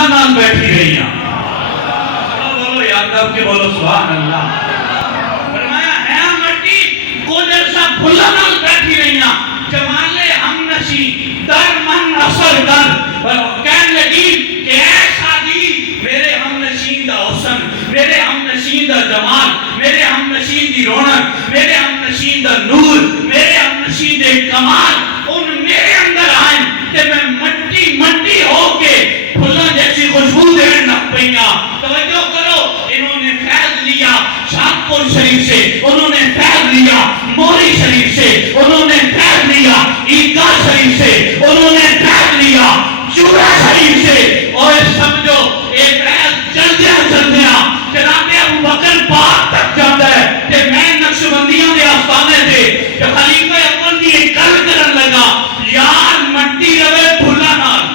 پھلاں نال بیٹھی رہی ہیں. بولو یار دب کے بولو سبحان اللہ. فرمایا ہے مٹی کچھ عرصہ پھلاں نال بیٹھی رہی ہیں. جمالے ہم نشی در من اثر در کہنے لگی کہ اے شادی میرے ہم نشین دا حسن، میرے ہم نشین دا جمال، میرے ہم نشین دی رونق، میرے ہم نشین دا نور، میرے ہم نشین دے کمال ان میرے اندر آئیں کہ میں مٹی مٹی ہو کے پھلاں جیسی خوشبو دینے لگ پئیاں. توجہ کرو، انہوں نے فیض لیا شاہپور شریف سے، انہوں نے فیض لیا موری شریف سے، انہوں نے فیض لیا عیدگاہ شریف سے، انہوں نے فیض لیا چورا شریف سے. اور سمجھو ایک فیض چلدیا جناب ابو بکر پاک تک جاتا ہے کہ میں نقشبندیوں کے آستانے تھے کہ خلیفہ اول کی ایک گل کرن لگا یار مٹی رہے پھلا نال.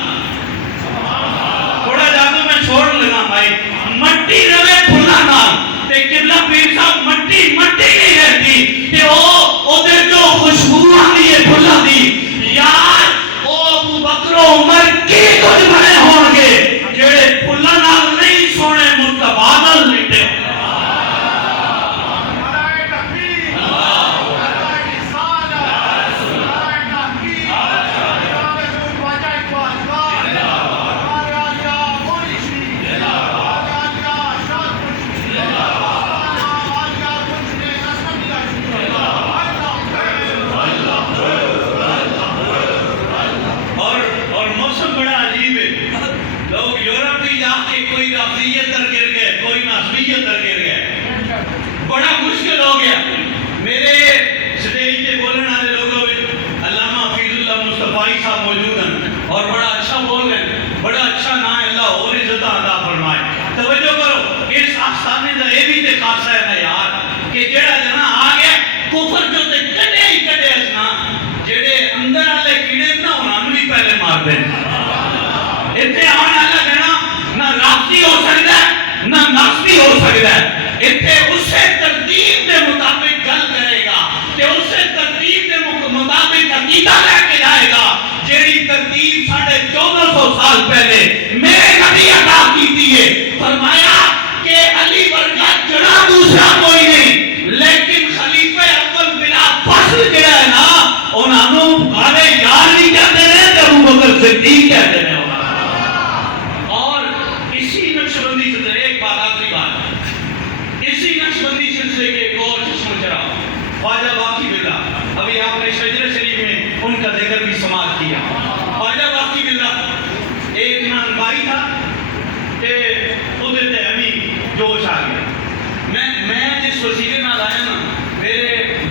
تھوڑا جاگو میں چھوڑ لگا بھائی، مٹی رہے پھلا نال. تے قبلہ پیر صاحب مٹی مٹی نہیں رہتی کہ او دے جو خوشبو آنی ہے پھلا دی. یار او ابو بکر و عمر کی کچھ بنے ہون گے جڑے پھلا نال نہیں سونے مصطفیٰ نال لٹے ہوں. بڑا مشکل ہو گیا. میرے سٹیج کے بولنے والے لوگوں میں علامہ حفیظ اللہ مصطفی صاحب موجود ہیں اور بڑا اچھا بول رہے ہیں، بڑا اچھا نام ہے، اللہ اور عزت عطا فرمائے. توجہ کرو، اس آستانے کا یہ بھی تے خاصہ ہے نا یار کہ جڑا جنا آ گیا کفر جو تے کٹے ہی کٹے اسنا جڑے اندر والے کیڑے نا انہاں بھی پہلے مار دیں. اتنے آنے والا جنا نہ رافضی ہو سکتا ہے نہ ناصبی ہو سکتا ہے. اتنے اسے ترتیب دے مطابق گل کرے گا کہ اسے ترتیب دے مطابق عقیدہ لے کے جائے گا جیڑی ترتیب 1450 سال پہلے میرے نبی عطا کی ہے. فرمایا کہ علی ورگا جڑا دوسرا کوئی نہیں لیکن خلیفہ اول بلا فصل جڑا ہے نا انہوں بھارے یار نہیں کہتے ہیں کہ ابو بکر صدیق کہتے ہیں. اور اسی نقشبندی سے ایک بات آخری بات، اسی نقشبندی سلسلے کے ایک اور چشم چراغ خواجہ باقی باللہ، ابھی آپ نے شجر شریف میں ان کا ذکر بھی سماعت کیا. خواجہ باقی باللہ ایک نانبائی تھا کہ خود تے ہمیں جوش آ گیا. میں جس وسیلے نال آیا نا